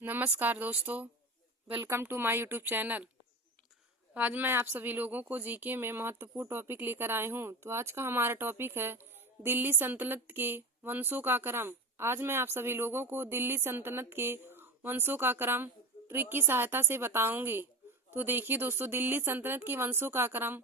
नमस्कार दोस्तों, welcome to my YouTube channel. आज मैं आप सभी लोगों को जीके में महत्वपूर्ण टॉपिक लेकर आए हूं। तो आज का हमारा टॉपिक है दिल्ली सल्तनत के वंशों का क्रम। आज मैं आप सभी लोगों को दिल्ली सल्तनत के वंशों का क्रम ट्रिक की सहायता से बताऊंगी। तो देखिए दोस्तों, दिल्ली सल्तनत के वंशों का क्रम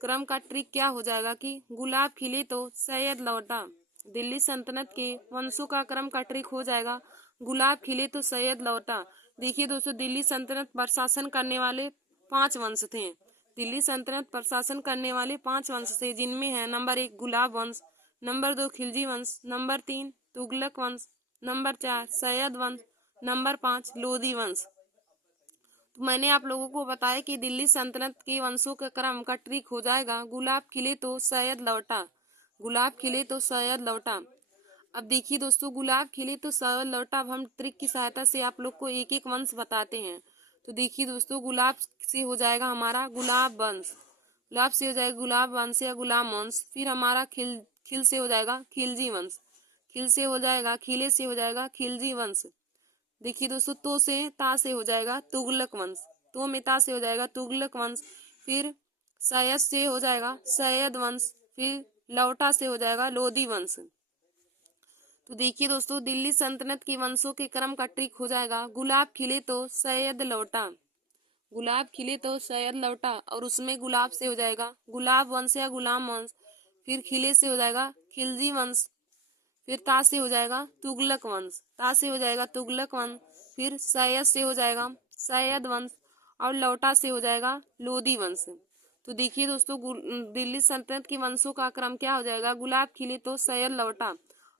क्रम का ट्रिक क्या हो जाएगा कि गुलाब खिले तो सैयद लौटा। दिल्ली सल्तनत के वंशों का क्रम का ट्रिक हो जाएगा गुलाब खिले तो सैयद लौटा। देखिए दोस्तों, दिल्ली सल्तनत पर शासन करने वाले 5 वंश थे। दिल्ली सल्तनत पर शासन करने वाले 5 वंश थे, जिनमें है नंबर 1 गुलाब वंश, नंबर 2 खिलजी वंश, नंबर 3 तुगलक वंश, नंबर 4 सैयद वंश, नंबर 5 लोधी वंश। तो मैंने आप लोगों को बताया कि दिल्ली सल्तनत के वंशों का क्रम का ट्रिक हो जाएगा गुलाब खिले तो सैयद लौटा। गुलाब खिले तो सैयद लौटा। अब देखिए दोस्तों, गुलाब खिले तो सैयद लौटा। अब हम ट्रिक की सहायता से आप लोग को एक एक वंश बताते हैं। तो देखिए दोस्तों, गुलाब से हो जाएगा हमारा गुलाब वंश, गुलाब से हो जाएगा गुलाब वंश या गुलाम वंश। फिर हमारा खिल से हो जाएगा खिलजी वंश, खिल से हो जाएगा खिले से हो जाएगा खिलजी वंश। देखिए दोस्तों, तो से ता से हो जाएगा तुगलक वंश, तो में ता से हो जाएगा तुगलक वंश। फिर सैयद से हो जाएगा सैयद वंश। फिर लौटा से हो जाएगा लोधी वंश। तो देखिए दोस्तों, दिल्ली सल्तनत के वंशों के क्रम का ट्रिक हो जाएगा गुलाब खिले तो सैयद लौटा। गुलाब खिले तो सैयद लौटा, और उसमें गुलाब से हो जाएगा गुलाब वंश या गुलाम वंश। फिर खिले से हो जाएगा खिलजी वंश। फिर ता से हो जाएगा तुगलक वंश, ता से हो जाएगा तुगलक वंश। फिर सैयद से हो जाएगा सैयद वंश, और लौटा से हो जाएगा लोधी वंश। तो देखिए दोस्तों, दिल्ली सल्तनत के वंशों का क्रम क्या हो जाएगा गुलाब खिले तो सैयद लौटा।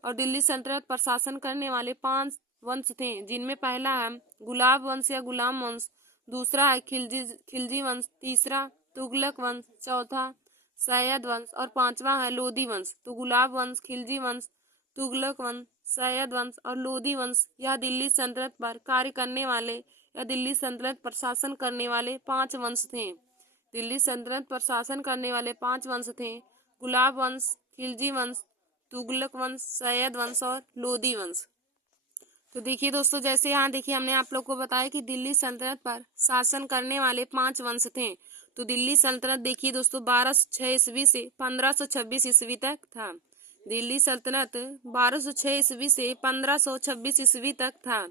और दिल्ली सल्तनत पर शासन करने वाले 5 वंश थे, जिनमें पहला है गुलाब वंश या गुलाम वंश, दूसरा है खिलजी वंश, तीसरा तुगलक वंश, चौथा सैयद वंश और पांचवा है लोधी वंश। तो गुलाब वंश, खिलजी वंश, तुगलक वंश, सैयद वंश और लोधी वंश यह दिल्ली सल्तनत पर कार्य करने वाले या दिल्ली सल्तनत पर शासन करने वाले 5 वंश थे। दिल्ली सल्तनत पर शासन करने वाले 5 वंश थे गुलाब वंश, खिलजी वंश, तुगलक वंश, सैयद वंश और लोधी वंश। तो देखिए दोस्तों, जैसे यहाँ देखिए हमने आप लोग को बताया कि दिल्ली सल्तनत पर शासन करने वाले 5 वंश थे। तो दिल्ली सल्तनत देखिए दोस्तों 1206 ईस्वी से 1526 ईस्वी तक था। दिल्ली सल्तनत 1206 ईस्वी से 1526 ईस्वी तक था।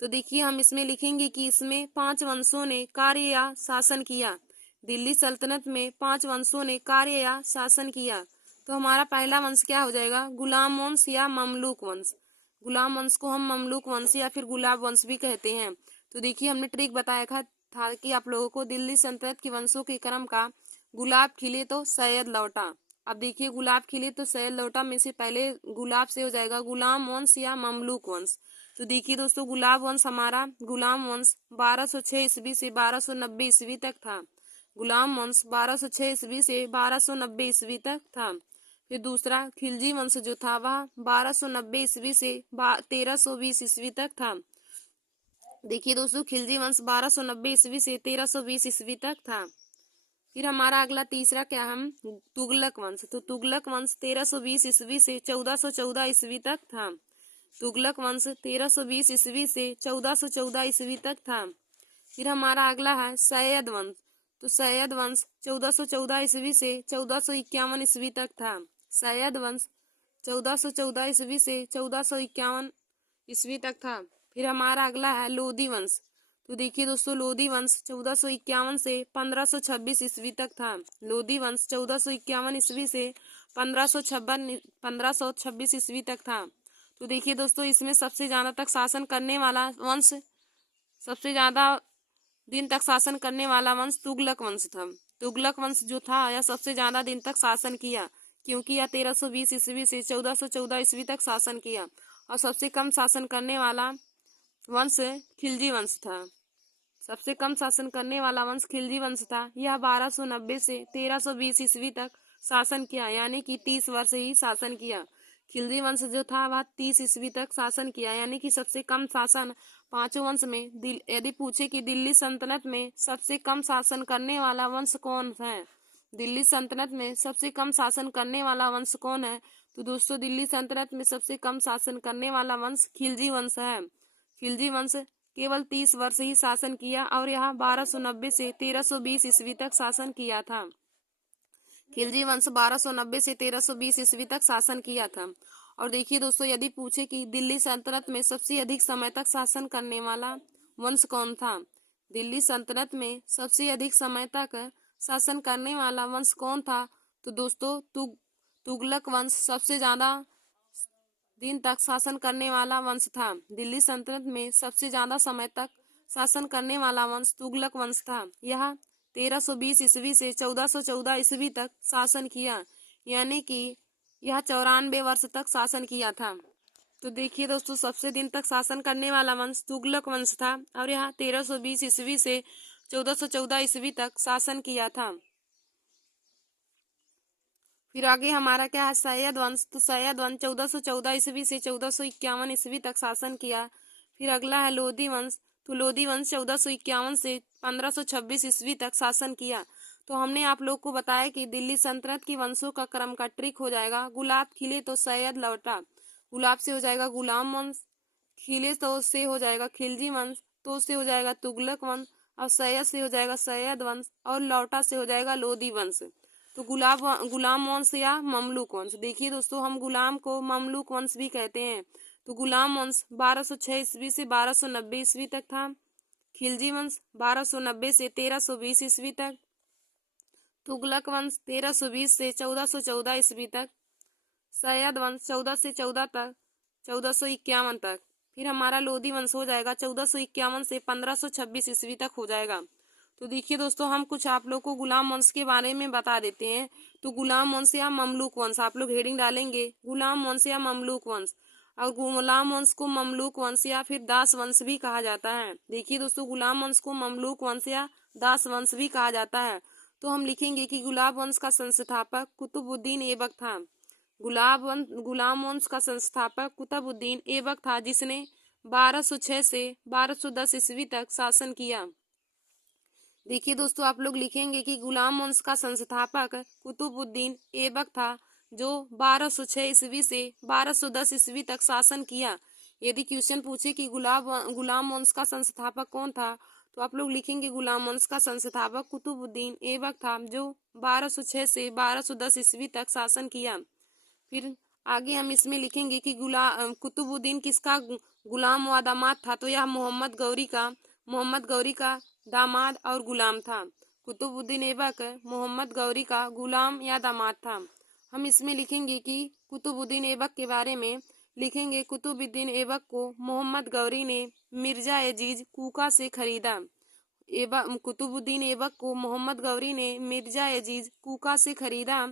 तो देखिए हम इसमें लिखेंगे कि इसमें 5 वंशों ने कार्य या शासन किया। दिल्ली सल्तनत में 5 वंशों ने कार्य या शासन किया। तो हमारा पहला वंश क्या हो जाएगा गुलाम वंश या ममलूक वंश। गुलाम वंश को हम ममलूक वंश या फिर गुलाब वंश भी कहते हैं। तो देखिए हमने ट्रिक बताया था कि आप लोगों को दिल्ली सल्तनत के वंशों के क्रम का गुलाब खिले तो सैयद लौटा। अब देखिए गुलाब खिले तो सैयद लौटा में से पहले गुलाब से हो जाएगा गुलाम वंश या ममलूक वंश। तो देखिए दोस्तों, गुलाब वंश हमारा गुलाम वंश 1206 ईस्वी से 1290 ईस्वी तक था। गुलाम वंश 1206 ईस्वी से 1290 ईस्वी तक था। फिर दूसरा खिलजी वंश जो था वह 1290 ईस्वी से 1320 ईस्वी तक था। देखिए दोस्तों, खिलजी वंश 1290 ईस्वी से 1320 ईस्वी तक था। फिर हमारा अगला तीसरा क्या हम तुगलक वंश। तो तुगलक वंश 1320 ईस्वी से 1414 ईस्वी तक था। तुगलक वंश 1320 ईस्वी से 1414 ईस्वी तक था। फिर हमारा अगला है सैयद वंश। तो सैयद वंश 1414 ईस्वी से 1451 ईस्वी तक था। सैयद वंश 1414 ईस्वी से 1451 ईस्वी तक था। फिर हमारा अगला है लोधी वंश। तो देखिए दोस्तों, लोधी वंश 1451 से 1526 ईस्वी तक था। लोधी वंश 1451 ईस्वी से 1526 ईस्वी तक था। तो देखिए दोस्तों, इसमें सबसे ज्यादा तक शासन करने वाला वंश, सबसे ज्यादा दिन तक शासन करने वाला वंश तुगलक वंश था। तुगलक वंश जो था यह सबसे ज्यादा दिन तक शासन किया, क्योंकि यह 1320 ईस्वी से 1414 ईस्वी तक शासन किया। और सबसे कम शासन करने वाला वंश खिलजी वंश था। सबसे कम शासन करने वाला वंश खिलजी वंश था। यह 1290 से 1320 ईस्वी तक शासन किया, यानी कि 30 वर्ष ही शासन किया। खिलजी वंश जो था वह 30 ईस्वी तक शासन किया, यानी कि सबसे कम शासन 5 वंश में। यदि पूछे कि दिल्ली सल्तनत में सबसे कम शासन करने वाला वंश कौन है, दिल्ली सल्तनत में सबसे कम शासन करने वाला वंश कौन है, तो दोस्तों दिल्ली सल्तनत में सबसे कम शासन करने वाला वंश खिलजी वंश है। खिलजी वंश केवल 30 वर्ष ही शासन किया और यह 1290 से 1320 ईस्वी तक शासन किया था। खिलजी वंश 1290 से 1320 ईस्वी तक शासन किया था। और देखिए दोस्तों, यदि पूछे कि दिल्ली सल्तनत में सबसे अधिक समय तक शासन करने वाला वंश कौन था, दिल्ली सल्तनत में सबसे अधिक समय तक शासन करने वाला वंश कौन था, तो दोस्तों तुगलक वंश सबसे ज्यादा दिन तक शासन करने वाला वंश था। दिल्ली सल्तनत में सबसे ज्यादा समय तक शासन करने वाला वंश तुगलक वंश था। यह 1320 ईस्वी से 1414 ईस्वी तक शासन किया, यानी कि यह 94 वर्ष तक शासन किया था। तो देखिए दोस्तों, सबसे दिन तक शासन करने वाला वंश तुगलक वंश था और यह 1320 ईस्वी से 1414 ईस्वी तक शासन किया था। फिर आगे हमारा क्या है, सैयद वंश। तो सैयद वंश 1414 ईस्वी से 1451 ईस्वी तक शासन किया। फिर अगला है लोधी वंश। तो लोधी वंश 1451 से 1526 ईस्वी तक शासन किया। तो हमने आप लोग को बताया कि दिल्ली सल्तनत की वंशों का क्रम का ट्रिक हो जाएगा, गुलाब खिले तो सैयद लौटा, गुलाब से हो जाएगा गुलाम वंश, खिले तो से हो जाएगा खिलजी वंश, तो से हो जाएगा तुगलक वंश, और सैयद से हो जाएगा सैयद वंश, और लौटा से हो जाएगा लोधी वंश। तो गुलाम वंश या ममलूक वंश। देखिए दोस्तों, हम गुलाम को ममलूक वंश भी कहते हैं। तो गुलाम वंश 1206 ईस्वी से 1290 ईस्वी तक था। खिलजी वंश 1290 से 1320 ईस्वी तक। तुगलक वंश 1320 से 1414 ईस्वी तक। सैयद वंश 14 से 14 तक 1451 तक। फिर हमारा लोधी वंश हो जाएगा 1451 से 1526 ईस्वी तक हो जाएगा। तो देखिए दोस्तों, हम कुछ आप लोग को गुलाम वंश के बारे में बता देते हैं। तो गुलाम वंश या ममलूक वंश, आप लोग हेडिंग डालेंगे गुलाम वंश या ममलूक वंश। और गुलाम वंश को ममलूक वंश या फिर दास वंश भी कहा जाता है। देखिए दोस्तों, गुलाम वंश को ममलूक वंश या दास वंश भी कहा जाता है। तो हम लिखेंगे कि गुलाम वंश का संस्थापक कुतुबुद्दीन ऐबक था। गुलाम वंश का संस्थापक कुतुबुद्दीन ऐबक था, जिसने 1206 से 1210 ईस्वी तक शासन किया। देखिए दोस्तों, आप लोग लिखेंगे कि गुलाम वंश का संस्थापक कुतुबुद्दीन ऐबक था, जो 1206 ईस्वी से 1210 ईस्वी तक शासन किया। यदि क्वेश्चन पूछे कि गुलाम वंश का संस्थापक कौन था, तो आप लोग लिखेंगे गुलाम वंश का संस्थापक कुतुबुद्दीन ऐबक था, जो 1206 से 1210 ईस्वी तक शासन किया। फिर आगे हम इसमें लिखेंगे कि कुतुबुद्दीन किसका गुलाम व दामाद था, तो यह मोहम्मद गौरी का दामाद और गुलाम था। कुतुबुद्दीन ऐबक मोहम्मद गौरी का गुलाम या दामाद था। हम इसमें लिखेंगे कि कुतुबुद्दीन ऐबक के बारे में लिखेंगे, कुतुबुद्दीन ऐबक को मोहम्मद गौरी ने मिर्जा एजीज कूका से खरीदा। कुतुबुद्दीन ऐबक को मोहम्मद गौरी ने मिर्जा एजीज कूका से खरीदा।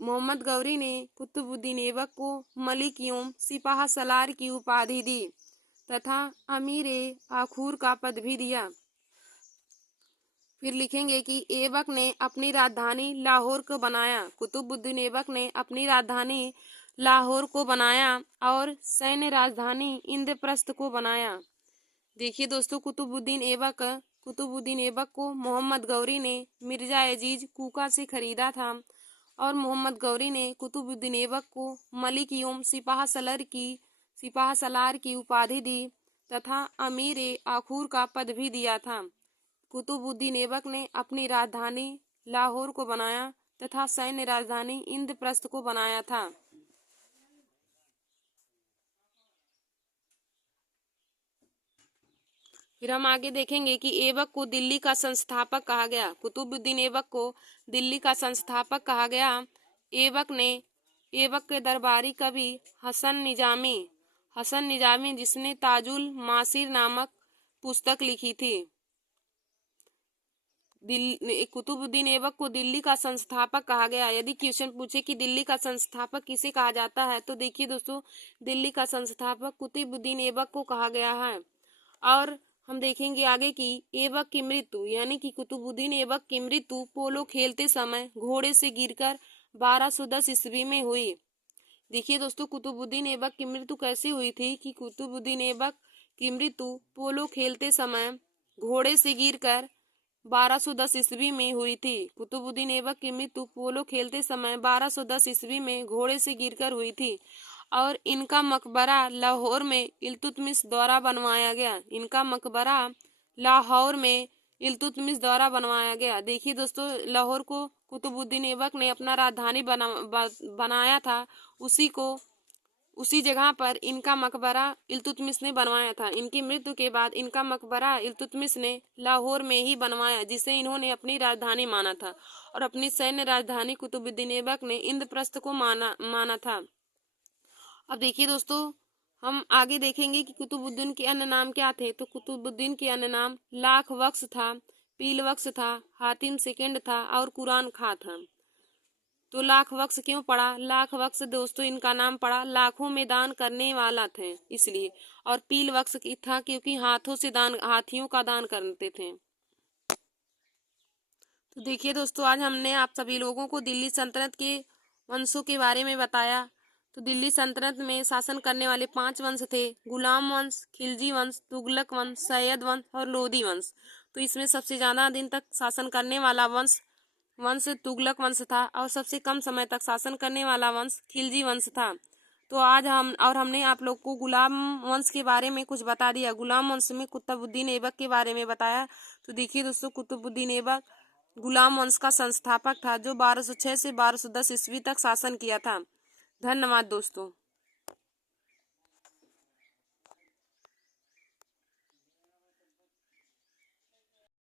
मोहम्मद गौरी ने कुतुबुद्दीन ऐबक को मलिक एवं सिपाह सलार की उपाधि दी तथा अमीर आखूर का पद भी दिया। फिर लिखेंगे कि ऐबक ने अपनी राजधानी लाहौर को बनाया। कुतुबुद्दीन ऐबक ने अपनी राजधानी लाहौर को बनाया और सैन्य राजधानी इंद्रप्रस्थ को बनाया। देखिए दोस्तों, कुतुबुद्दीन ऐबक को मोहम्मद गौरी ने मिर्जा एजीज कूका से खरीदा था और मोहम्मद गौरी ने कुतुबुद्दीन ऐबक को मलिक एवं सिपाह सलार की उपाधि दी तथा अमीर आखूर का पद भी दिया था। कुतुबुद्दीन ऐबक ने अपनी राजधानी लाहौर को बनाया तथा सैन्य राजधानी इंद्रप्रस्थ को बनाया था। फिर हम आगे देखेंगे कि ऐबक को दिल्ली का संस्थापक कहा गया। कुतुबुद्दीन ऐबक को दिल्ली का संस्थापक कहा गया। ऐबक के दरबारी कवि हसन निजामी जिसने ताजुल मासिर नामक पुस्तक लिखी थी। कुतुबुद्दीन ऐबक को दिल्ली का संस्थापक कहा गया। यदि क्वेश्चन पूछे कि दिल्ली का संस्थापक किसे कहा जाता है, तो देखिए दोस्तों, दिल्ली का संस्थापक कुतुबुद्दीन ऐबक को कहा गया है। और हम देखेंगे आगे कि ऐबक की मृत्यु, यानी कि कुतुबुद्दीन ऐबक की मृत्यु पोलो खेलते समय घोड़े से गिरकर 1210 ईस्वी में हुई। देखिए दोस्तों, कुतुबुद्दीन ऐबक की मृत्यु कैसे हुई थी कि कुतुबुद्दीन ऐबक की मृत्यु पोलो खेलते समय घोड़े से गिरकर 1210 ईस्वी में हुई थी। कुतुबुद्दीन ऐबक की मृत्यु पोलो खेलते समय 1210 ईस्वी में घोड़े से गिरकर हुई थी। और इनका मकबरा लाहौर में इल्तुतमिश द्वारा बनवाया गया। इनका मकबरा लाहौर में इल्तुतमिश द्वारा बनवाया गया। देखिए दोस्तों, लाहौर को कुतुबुद्दीन ऐबक ने अपना राजधानी बनाया था, उसी जगह पर इनका मकबरा इल्तुतमिश ने बनवाया था। इनकी मृत्यु के बाद इनका मकबरा इल्तुतमिश ने लाहौर में ही बनवाया, जिसे इन्होंने अपनी राजधानी माना था और अपनी सैन्य राजधानी कुतुबुद्दीन ऐबक ने इंद्रप्रस्थ को माना था। अब देखिए दोस्तों, हम आगे देखेंगे कि कुतुबुद्दीन के अन्य नाम क्या थे। तो कुतुबुद्दीन के अन्य नाम लाख बख्श था, पील बख्श था, हातिम सेकंड था और कुरान खां था। तो लाख बख्श क्यों पड़ा? लाख बख्श दोस्तों इनका नाम पड़ा, लाखों में दान करने वाला थे इसलिए। और पील बख्श था क्योंकि हाथियों का दान करते थे। तो देखिए दोस्तों, आज हमने आप सभी लोगों को दिल्ली सल्तनत के वंशों के बारे में बताया। तो दिल्ली सल्तनत में शासन करने वाले 5 वंश थे: गुलाम वंश, खिलजी वंश, तुगलक वंश, सैयद वंश और लोधी वंश। तो इसमें सबसे ज्यादा दिन तक शासन करने वाला वंश तुगलक वंश था और सबसे कम समय तक शासन करने वाला वंश खिलजी वंश था। तो आज हमने आप लोग को गुलाम वंश के बारे में कुछ बता दिया। गुलाम वंश में कुतुबुद्दीन ऐबक के बारे में बताया। तो देखिए दोस्तों, कुतुबुद्दीन ऐबक गुलाम वंश का संस्थापक था, जो 1206 से 1210 ईस्वी तक शासन किया था। धन्यवाद दोस्तों।